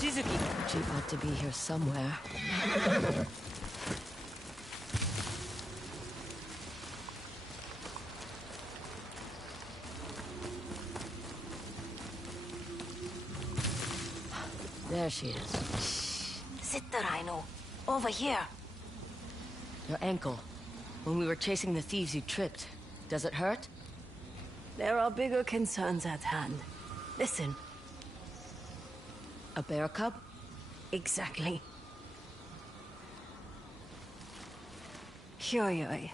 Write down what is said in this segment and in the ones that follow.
She ought to be here somewhere. There she is. Sit there, Rhino. Over here. Your ankle. When we were chasing the thieves, you tripped. Does it hurt? There are bigger concerns at hand. Listen. A bear cub? Exactly. Yotei.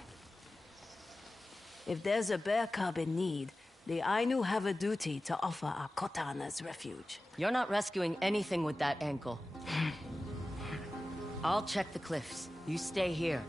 If there's a bear cub in need, the Ainu have a duty to offer our Kotanas refuge. You're not rescuing anything with that ankle. I'll check the cliffs. You stay here.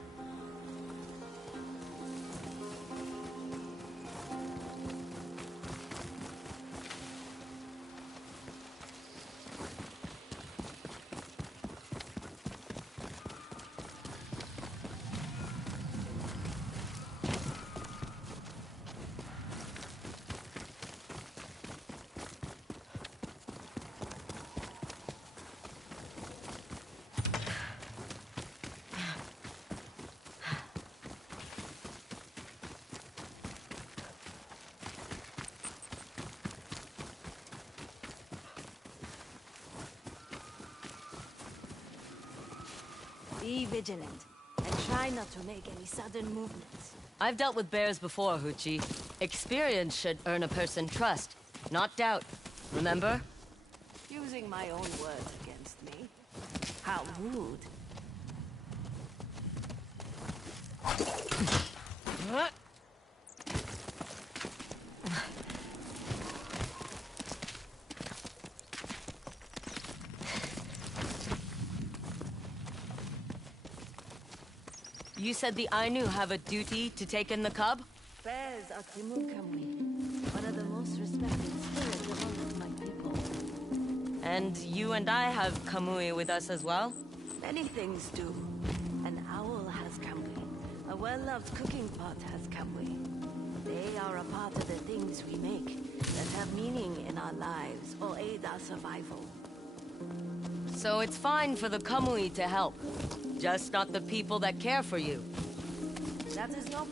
Be vigilant, and try not to make any sudden movements. I've dealt with bears before, Hoochie. Experience should earn a person trust, not doubt. Remember? Using my own words against me. How rude. You said the Ainu have a duty to take in the cub? Bears are Kimukamwi, one of the most respected spirits among my people. And you and I have Kamui with us as well? Many things do. An owl has Kamwi. A well-loved cooking pot has Kamwi. They are a part of the things we make that have meaning in our lives or aid our survival. So it's fine for the Kamui to help, just not the people that care for you. That is no...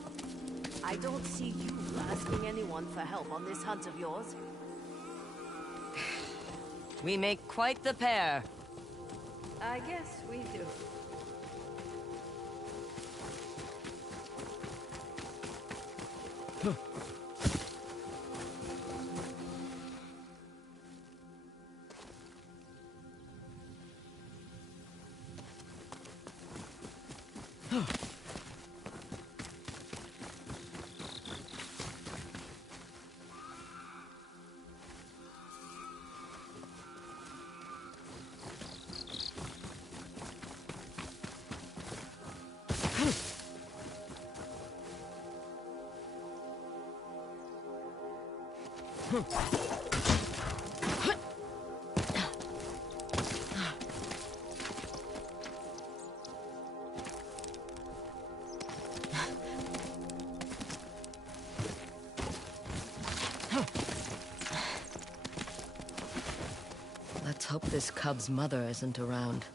I don't see you asking anyone for help on this hunt of yours. We make quite the pair. I guess we do. Let's hope this cub's mother isn't around.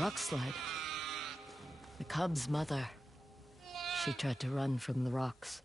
Rock slide. The cub's mother. She tried to run from the rocks.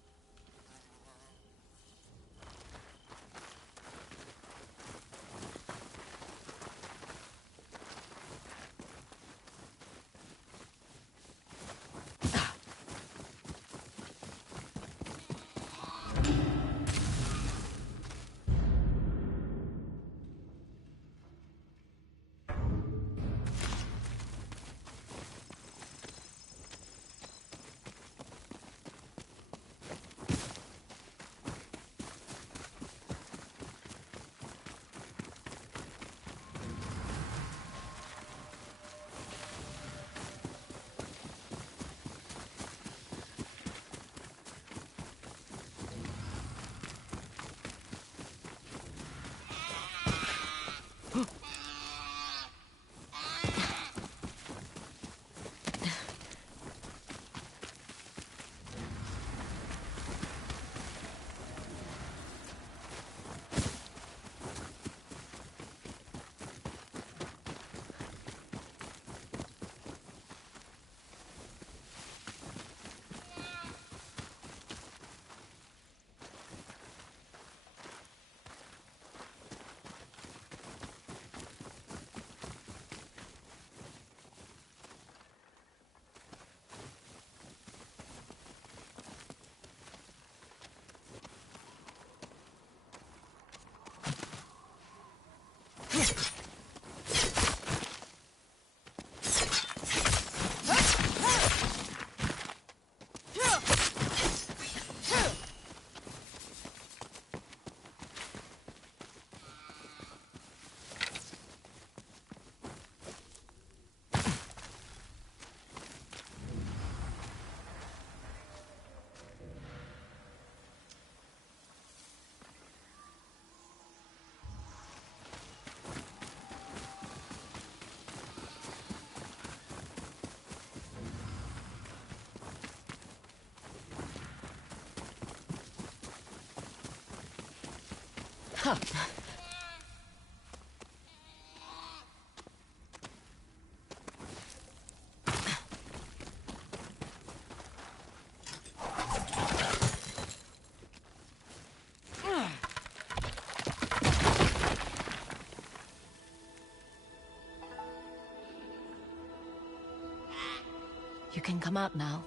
You can come out now.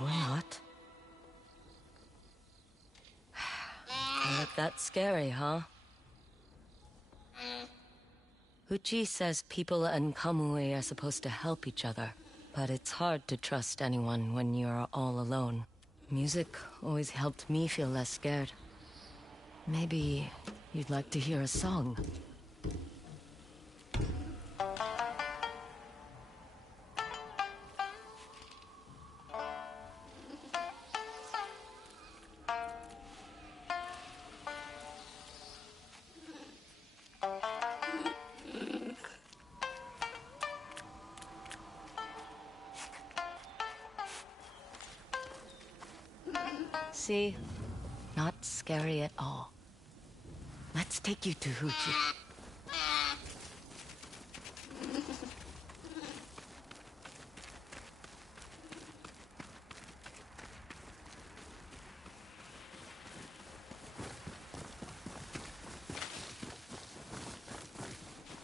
Or not. Not that scary, huh? Uchi says people and Kamui are supposed to help each other, but it's hard to trust anyone when you're all alone. Music always helped me feel less scared. Maybe you'd like to hear a song. See? Not scary at all. Let's take you to Huchi.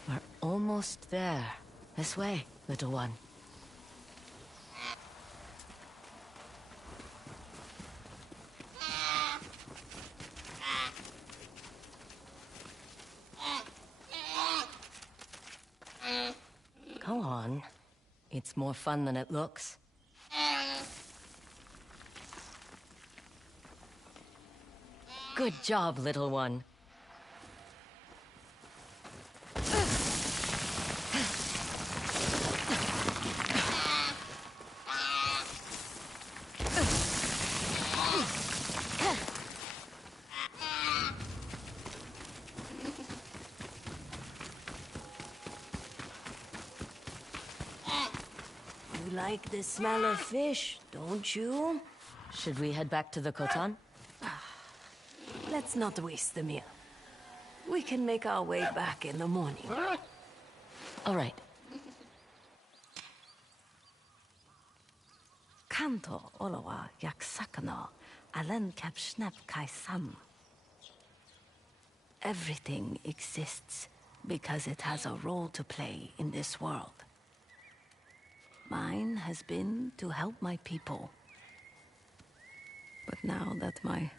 We're almost there. This way, little one. Go on. It's more fun than it looks. Good job, little one. You like the smell of fish, don't you? Should we head back to the Kotan? Let's not waste the meal. We can make our way back in the morning. All right. Kanto olowa yaksakano alen kapsnap kaisan. Everything exists because it has a role to play in this world. Mine has been to help my people. But now that my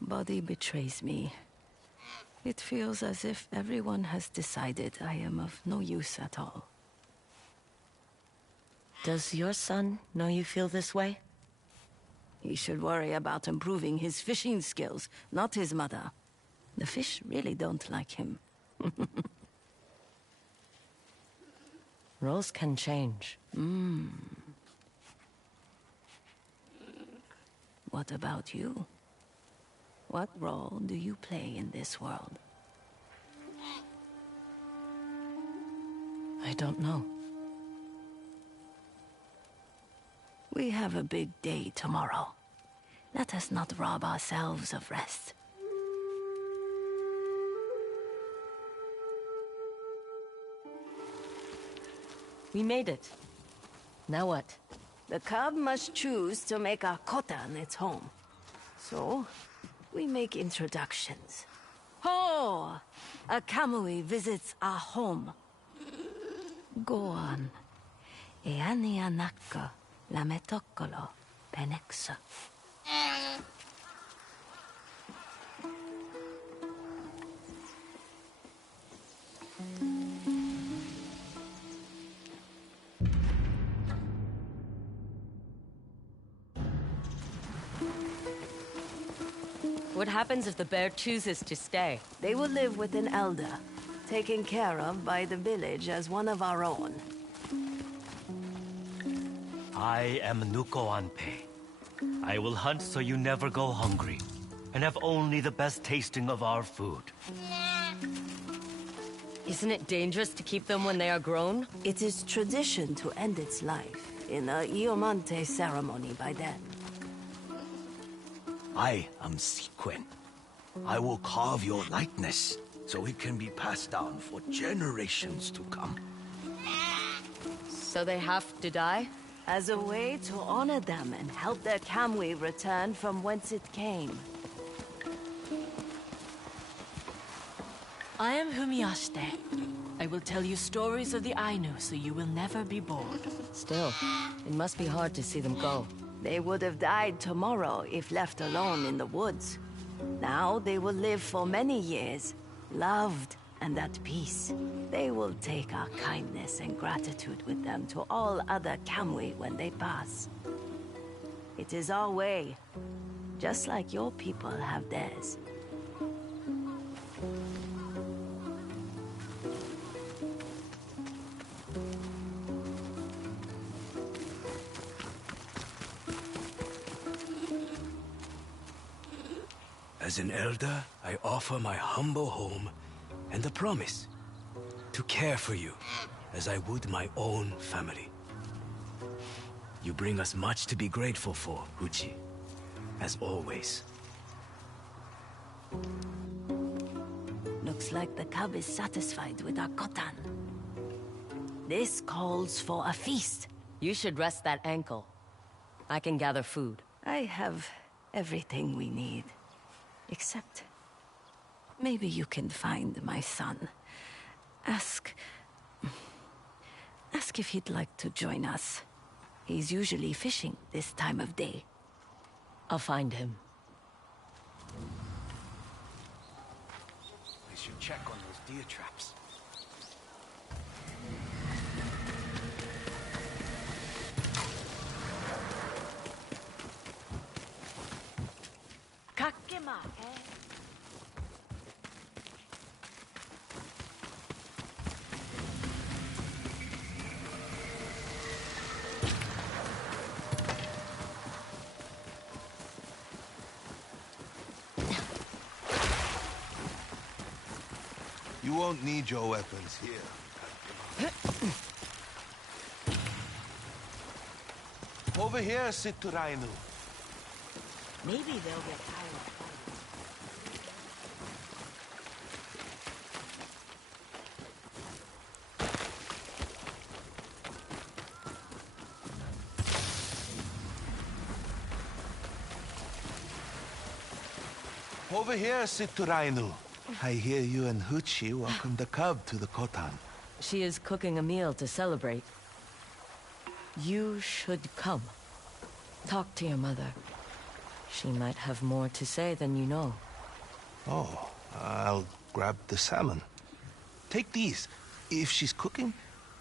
body betrays me, it feels as if everyone has decided I am of no use at all. Does your son know you feel this way? He should worry about improving his fishing skills, not his mother. The fish really don't like him. Roles can change. What about you? What role do you play in this world? I don't know. We have a big day tomorrow. Let us not rob ourselves of rest. We made it. Now what? The cub must choose to make our kotan its home. So, we make introductions. Ho! A Kamui visits our home. Go on. Eania nakka lametokolo peneksa. What happens if the bear chooses to stay? They will live with an elder, taken care of by the village as one of our own. I am Nuko Anpei. I will hunt so you never go hungry, and have only the best tasting of our food. Isn't it dangerous to keep them when they are grown? It is tradition to end its life in a Iomante ceremony by then. I am Sequen. I will carve your likeness, so it can be passed down for generations to come. So they have to die? As a way to honor them and help their Kamui return from whence it came. I am Humiashite. I will tell you stories of the Ainu so you will never be bored. Still, it must be hard to see them go. They would have died tomorrow if left alone in the woods. Now they will live for many years, loved and at peace. They will take our kindness and gratitude with them to all other Kamui when they pass. It is our way, just like your people have theirs. As an elder, I offer my humble home and a promise to care for you as I would my own family. You bring us much to be grateful for, Uchi, as always. Looks like the cub is satisfied with our kotan. This calls for a feast. You should rest that ankle. I can gather food. I have everything we need. Except, maybe you can find my son. Ask if he'd like to join us. He's usually fishing this time of day. I'll find him. We should check on those deer traps. Kakema, eh? You won't need your weapons here. Over here, Siturainu. Maybe they'll get tired of fighting. Over here, Siturainu. I hear you and Huchi welcomed the cub to the Kotan. She is cooking a meal to celebrate. You should come. Talk to your mother. She might have more to say than you know. Oh, I'll grab the salmon. Take these. If she's cooking,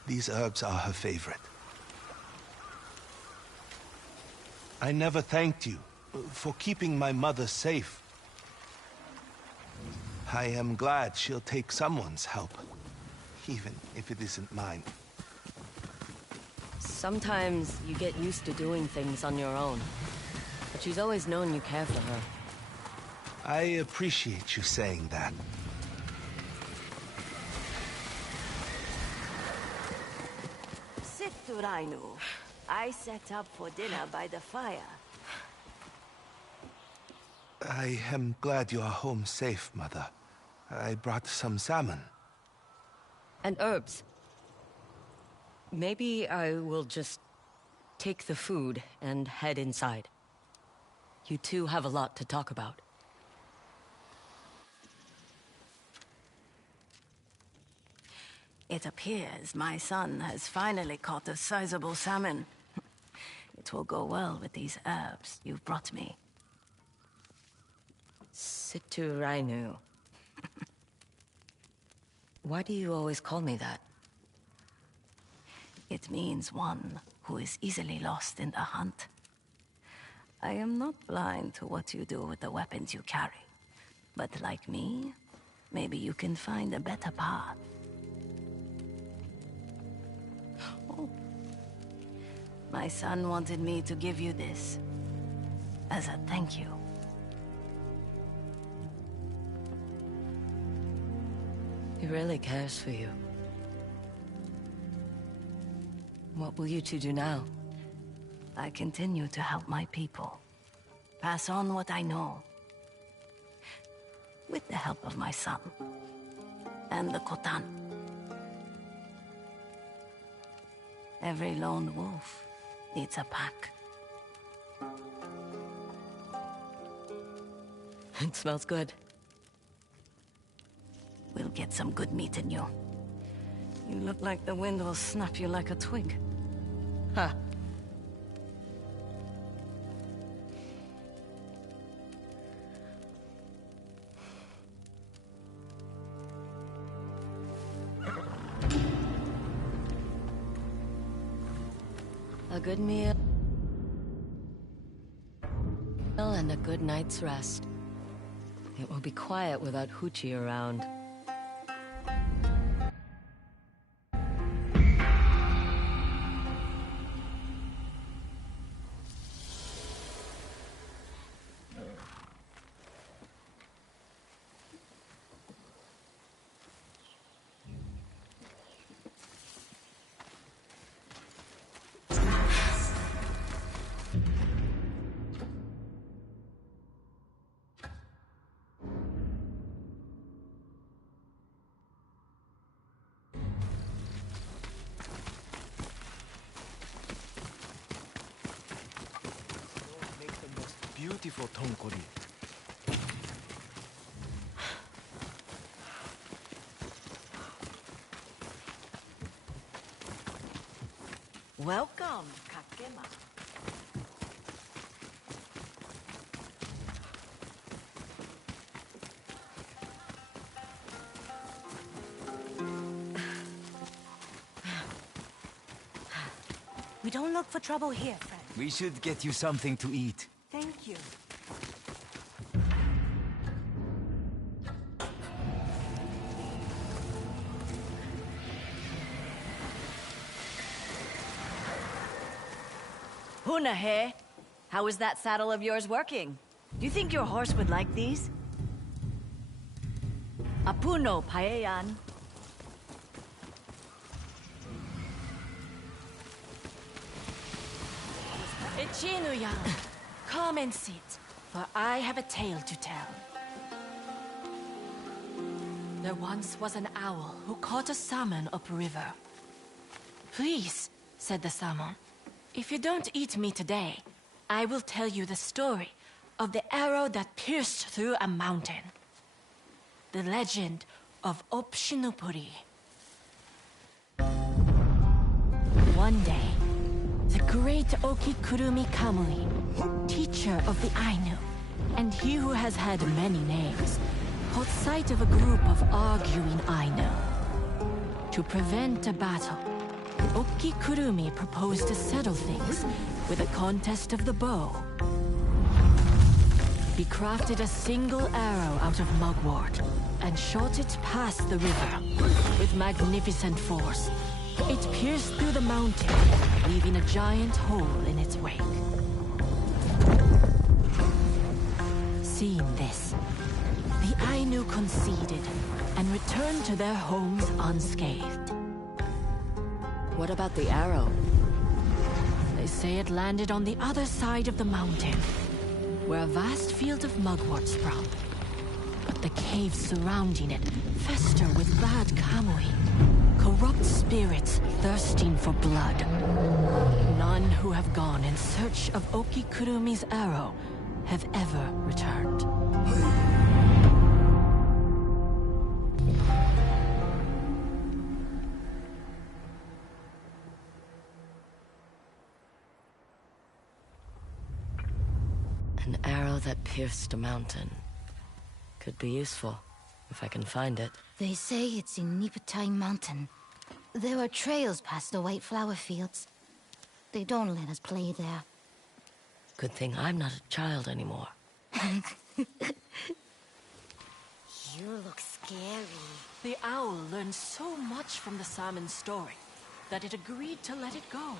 these herbs are her favorite. I never thanked you for keeping my mother safe. I am glad she'll take someone's help, even if it isn't mine. Sometimes you get used to doing things on your own. But she's always known you care for her. I appreciate you saying that. Siturainu. I set up for dinner by the fire. I am glad you are home safe, Mother. I brought some salmon. And herbs. Maybe I will just take the food and head inside. You two have a lot to talk about. It appears my son has finally caught a sizable salmon. It will go well with these herbs you've brought me. Siturainu. Why do you always call me that? It means one who is easily lost in the hunt. I am not blind to what you do with the weapons you carry. But like me, maybe you can find a better path. Oh. My son wanted me to give you this as a thank you. He really cares for you. What will you two do now? I continue to help my people. pass on what I know. With the help of my son. And the Khotan. Every lone wolf needs a pack. It smells good. We'll get some good meat in you. You look like the wind will snap you like a twig. Huh. A good meal and a good night's rest. It will be quiet without Hoochie around. Make the most beautiful tonkori. Welcome, Kakema. We don't look for trouble here, friend. We should get you something to eat. Thank you. Hunahe, how is that saddle of yours working? Do you think your horse would like these? Apuno paeyan. Ichinuyan, come and sit, for I have a tale to tell. There once was an owl who caught a salmon upriver. Please, said the salmon, if you don't eat me today, I will tell you the story of the arrow that pierced through a mountain. The legend of Opshinupuri. One day, the great Okikurumi Kamui, teacher of the Ainu, and he who has had many names, caught sight of a group of arguing Ainu. To prevent a battle, Okikurumi proposed to settle things with a contest of the bow. He crafted a single arrow out of mugwort and shot it past the river with magnificent force. It pierced through the mountain, leaving a giant hole in its wake. Seeing this, the Ainu conceded and returned to their homes unscathed. What about the arrow? They say it landed on the other side of the mountain, where a vast field of mugwort sprung. But the caves surrounding it fester with bad kamui, corrupt spirits thirsting for blood. None who have gone in search of Okikurumi's arrow have ever returned. An arrow that pierced a mountain. Could be useful, if I can find it. They say it's in Nipatai Mountain. There are trails past the white flower fields. They don't let us play there. Good thing I'm not a child anymore. You look scary. The owl learned so much from the salmon's story that it agreed to let it go.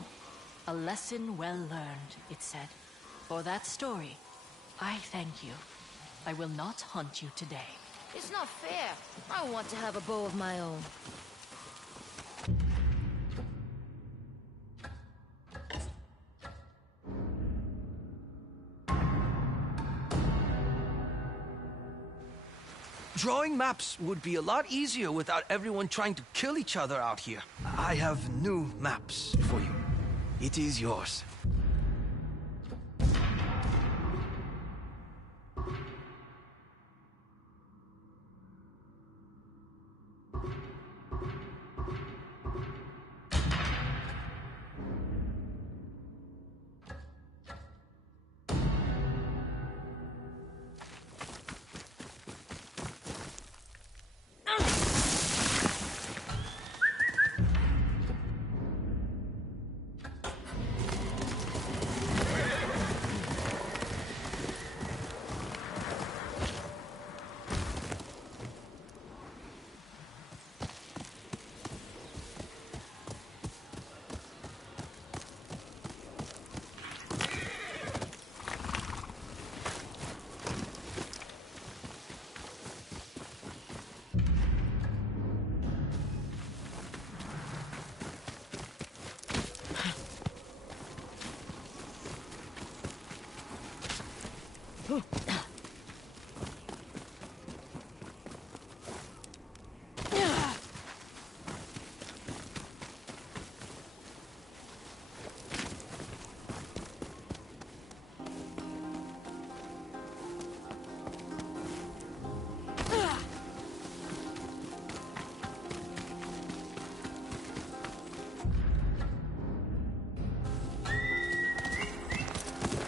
A lesson well learned, it said. For that story, I thank you. I will not hunt you today. It's not fair. I want to have a bow of my own. Drawing maps would be a lot easier without everyone trying to kill each other out here. I have new maps for you. It is yours.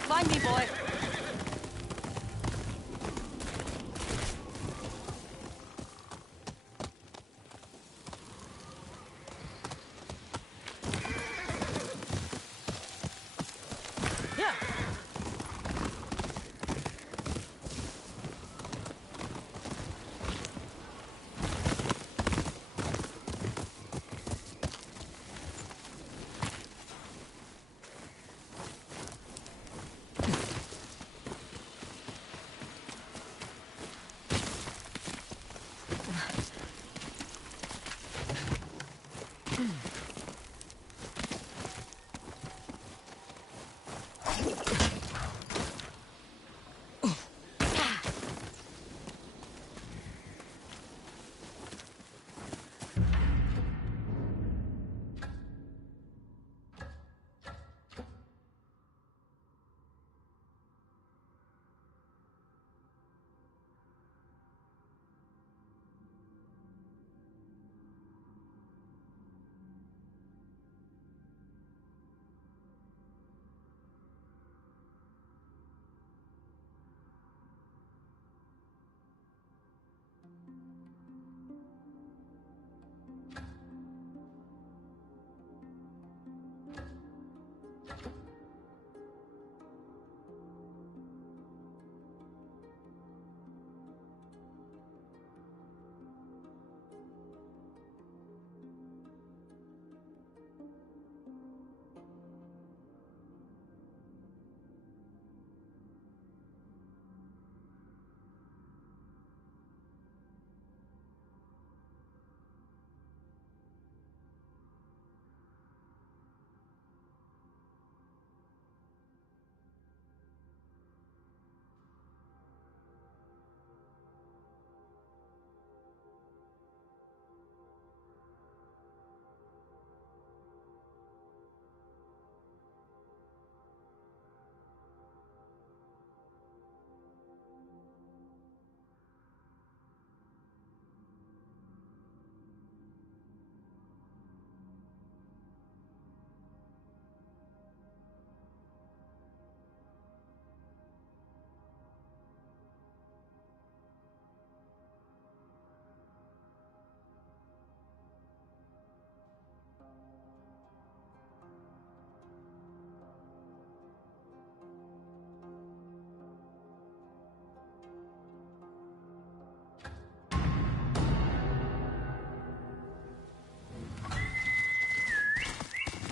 Find me, boy.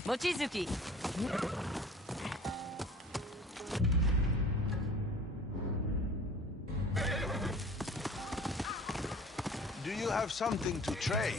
Mochizuki. Do you have something to trade?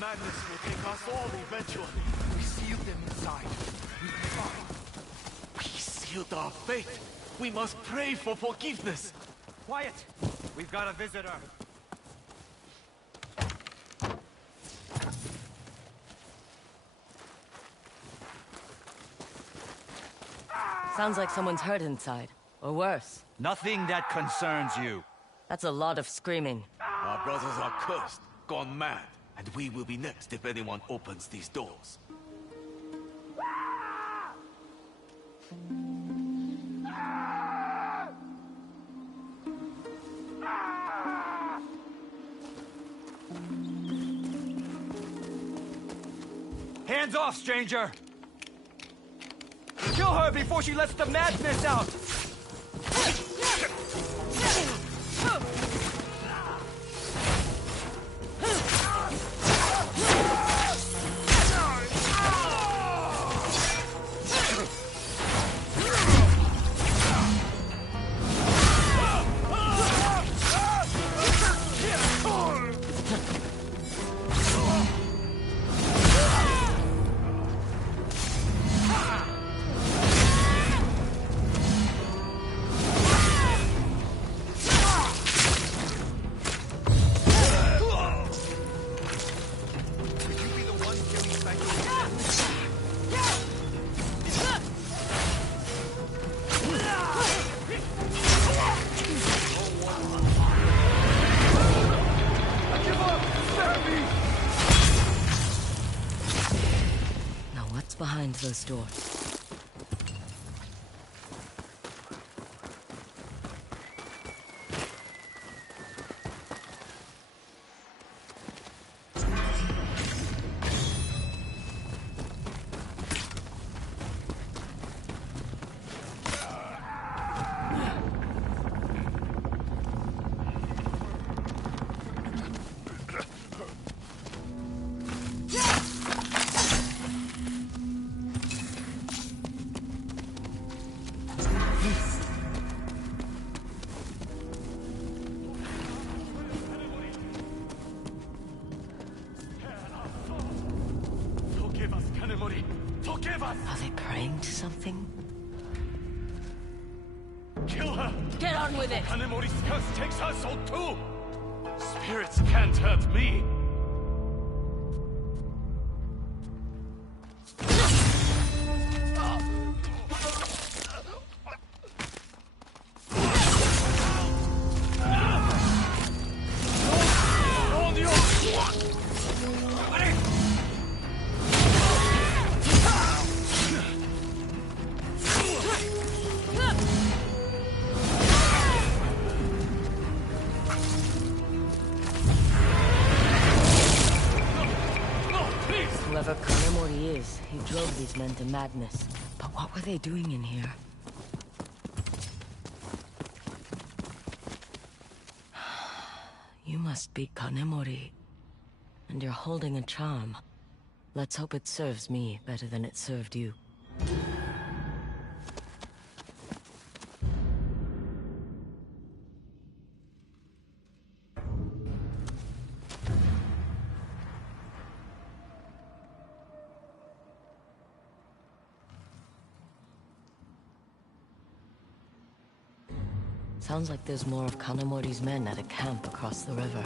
Madness will take us all eventually. We sealed them inside. We tried. We sealed our fate. We must pray for forgiveness. Quiet! We've got a visitor. Sounds like someone's hurt inside. Or worse. Nothing that concerns you. That's a lot of screaming. Our brothers are cursed, gone mad, and we will be next if anyone opens these doors. Hands off, stranger! Kill her before she lets the madness out! behind those doors? Are they praying to something? Kill her! Get on with it! Kanemori's curse takes her soul too! Spirits can't hurt me! Whoever Kanemori is, he drove these men to madness. But what were they doing in here? You must be Kanemori. And you're holding a charm. Let's hope it serves me better than it served you. Sounds like there's more of Kanemori's men at a camp across the river.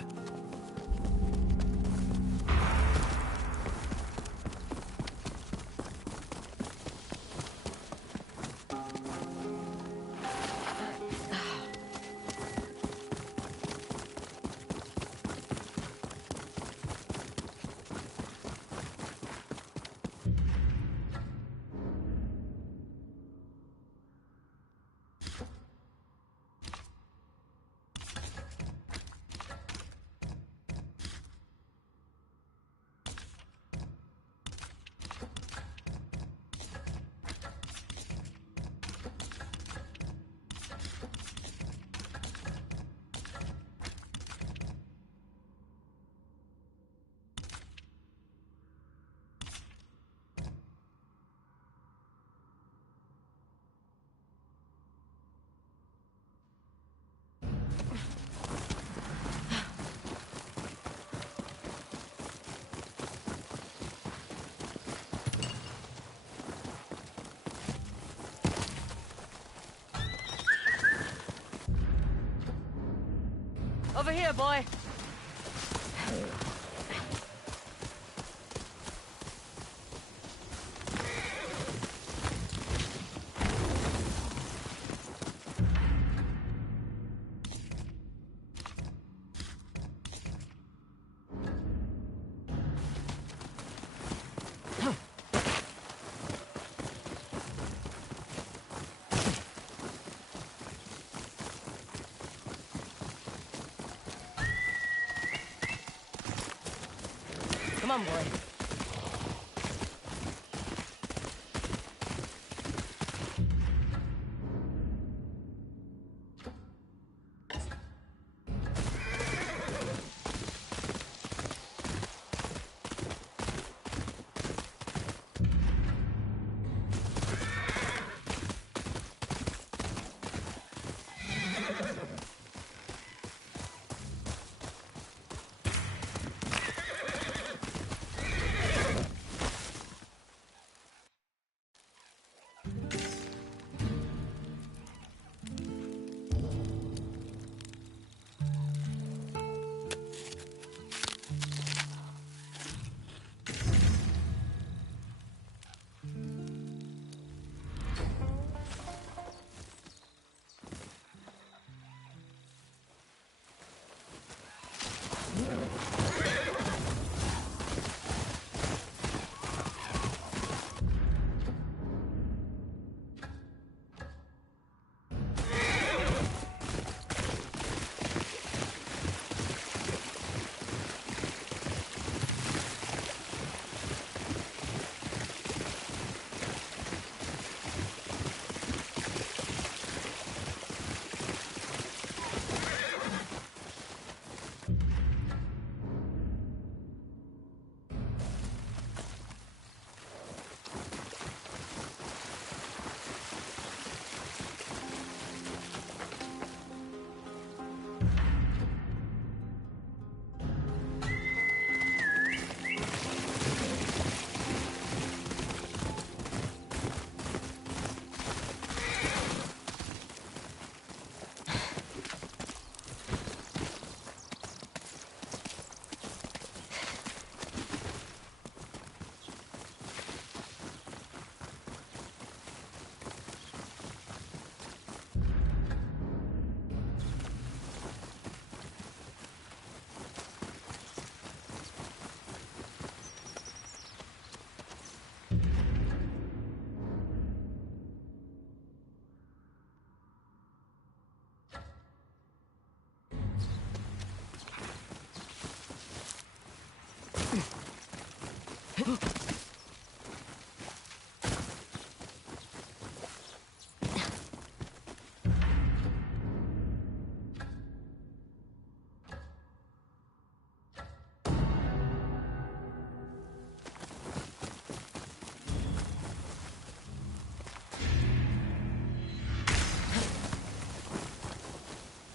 Over here, boy! Come on, boy.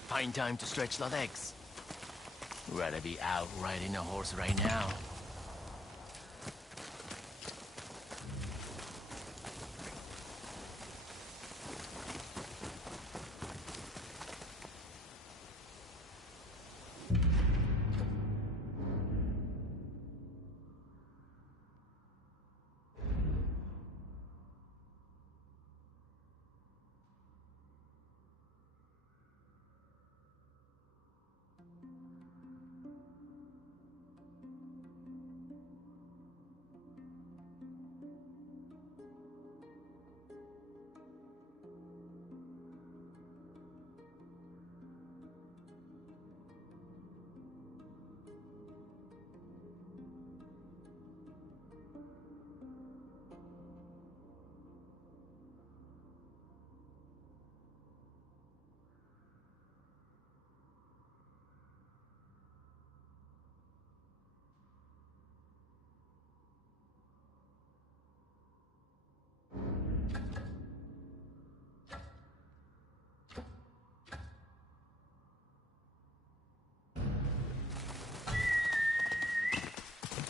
Fine time to stretch the legs. Rather be out riding a horse right now.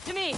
To me!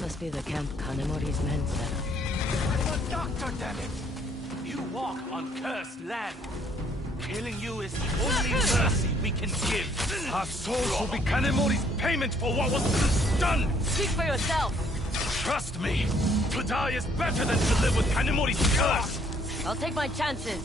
Must be the camp Kanemori's men set up. I'm a doctor, damn it! You walk on cursed land. Killing you is the only mercy we can give. Our souls will be Kanemori's payment for what was done! Speak for yourself! Trust me! To die is better than to live with Kanemori's curse! I'll take my chances.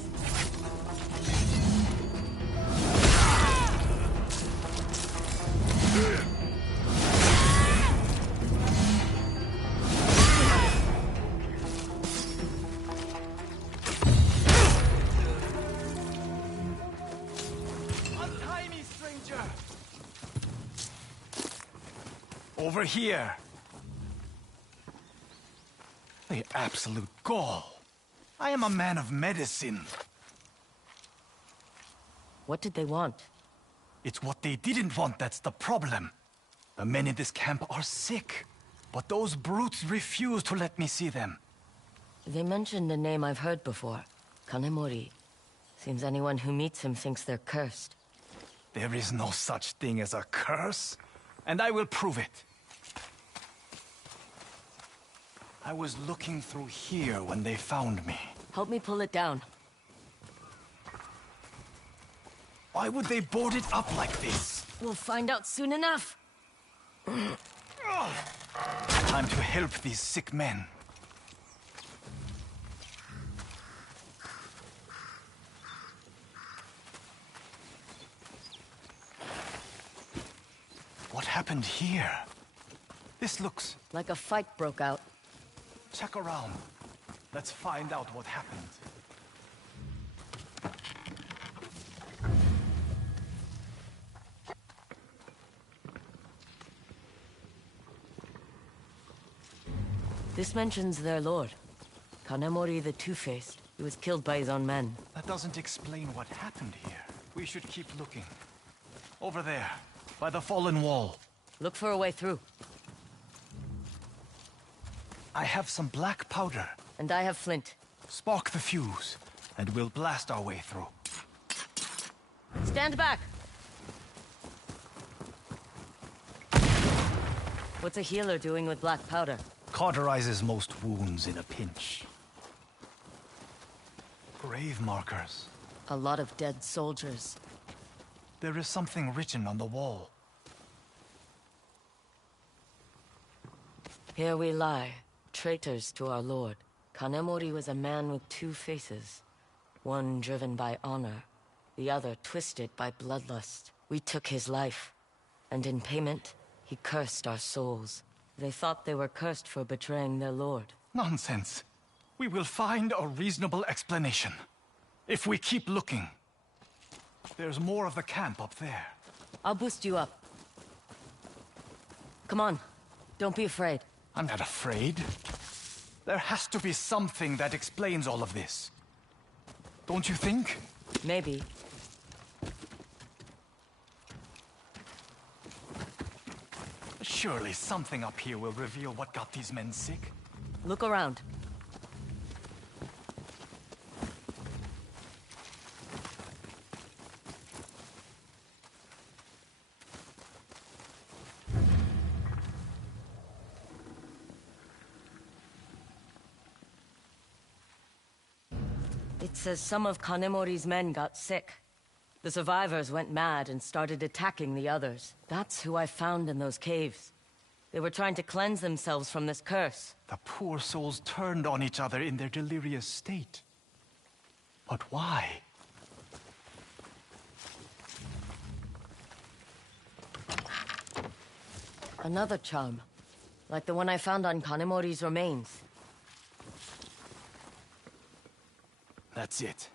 Over here. The absolute gall. I am a man of medicine. What did they want? It's what they didn't want that's the problem. The men in this camp are sick, but those brutes refuse to let me see them. They mentioned a name I've heard before. Kanemori. Seems anyone who meets him thinks they're cursed. There is no such thing as a curse, and I will prove it. I was looking through here when they found me. Help me pull it down. Why would they board it up like this? We'll find out soon enough. Time to help these sick men. What happened here? This looks... like a fight broke out. Check around. Let's find out what happened. This mentions their lord, Kanemori the Two-Faced. He was killed by his own men. That doesn't explain what happened here. We should keep looking. Over there, by the fallen wall. Look for a way through. I have some black powder. And I have flint. Spark the fuse, and we'll blast our way through. Stand back! What's a healer doing with black powder? Cauterizes most wounds in a pinch. Grave markers. A lot of dead soldiers. There is something written on the wall. Here we lie, traitors to our lord. Kanemori was a man with two faces. One driven by honor, the other twisted by bloodlust. We took his life, and in payment, he cursed our souls. They thought they were cursed for betraying their lord. Nonsense. We will find a reasonable explanation. If we keep looking. There's more of the camp up there. I'll boost you up. Come on. Don't be afraid. I'm not afraid. There has to be something that explains all of this. Don't you think? Maybe. Surely something up here will reveal what got these men sick. Look around. It says some of Kanemori's men got sick. The survivors went mad and started attacking the others. That's who I found in those caves. They were trying to cleanse themselves from this curse. The poor souls turned on each other in their delirious state. But why? Another charm. Like the one I found on Kanemori's remains. That's it.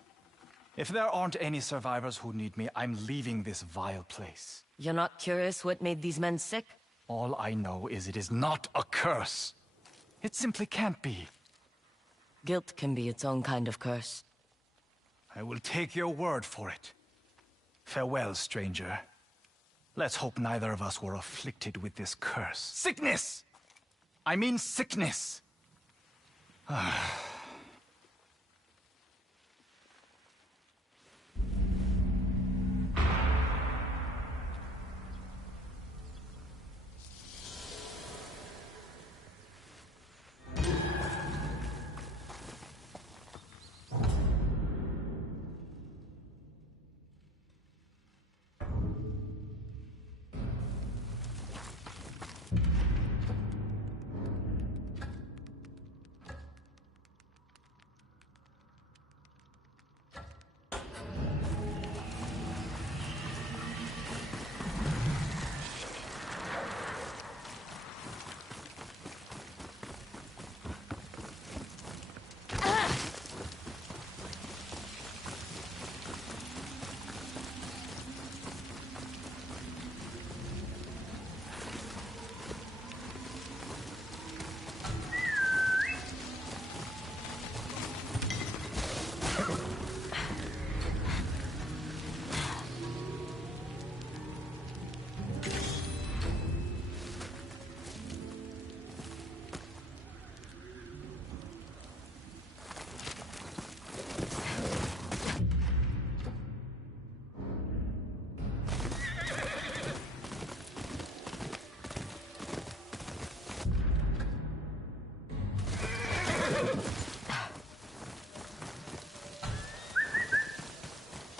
If there aren't any survivors who need me, I'm leaving this vile place. You're not curious what made these men sick? All I know is it is not a curse. It simply can't be. Guilt can be its own kind of curse. I will take your word for it. Farewell, stranger. Let's hope neither of us were afflicted with this curse. Sickness! I mean sickness!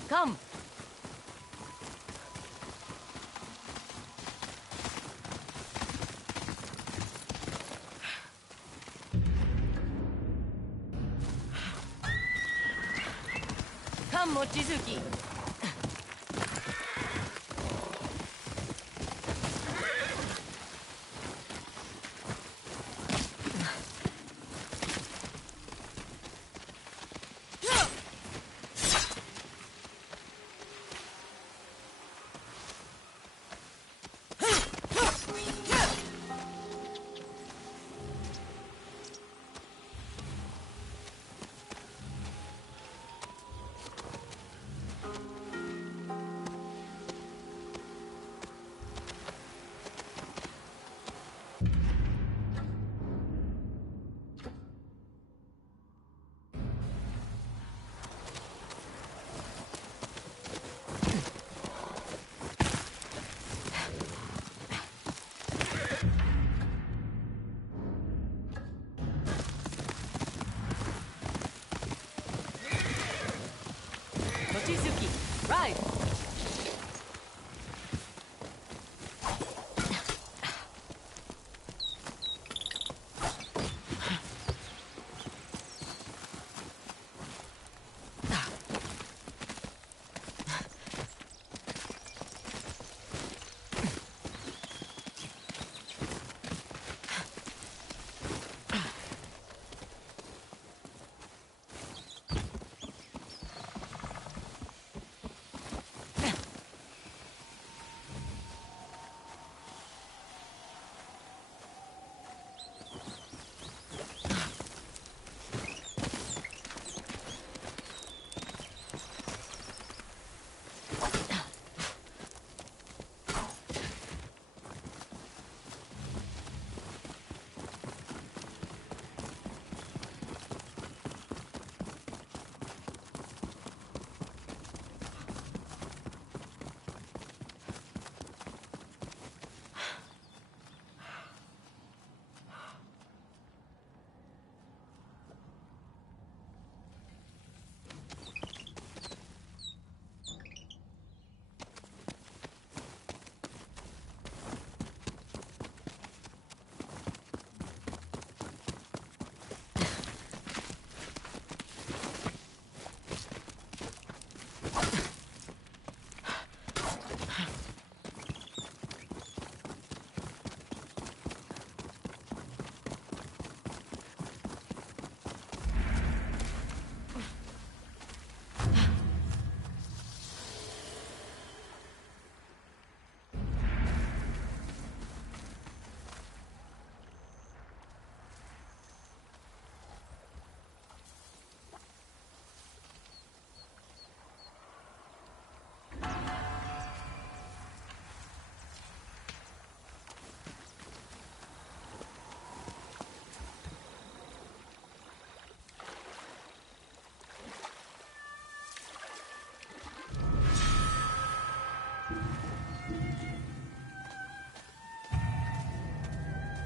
Come! Come, Mochizuki! Right.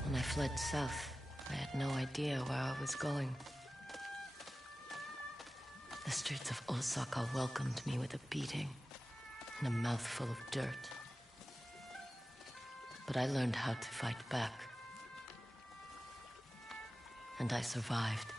When I fled south, I had no idea where I was going. The streets of Osaka welcomed me with a beating and a mouthful of dirt. But I learned how to fight back. And I survived.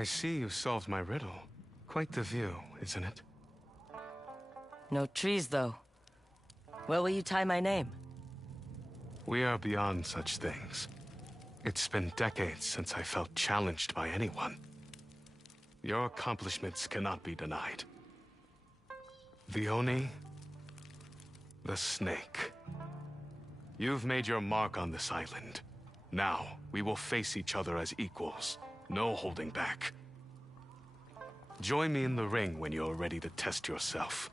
I see you solved my riddle. Quite the view, isn't it? No trees, though. Where will you tie my name? We are beyond such things. It's been decades since I felt challenged by anyone. Your accomplishments cannot be denied. The Oni, the snake. You've made your mark on this island. Now, we will face each other as equals. No holding back. Join me in the ring when you're ready to test yourself.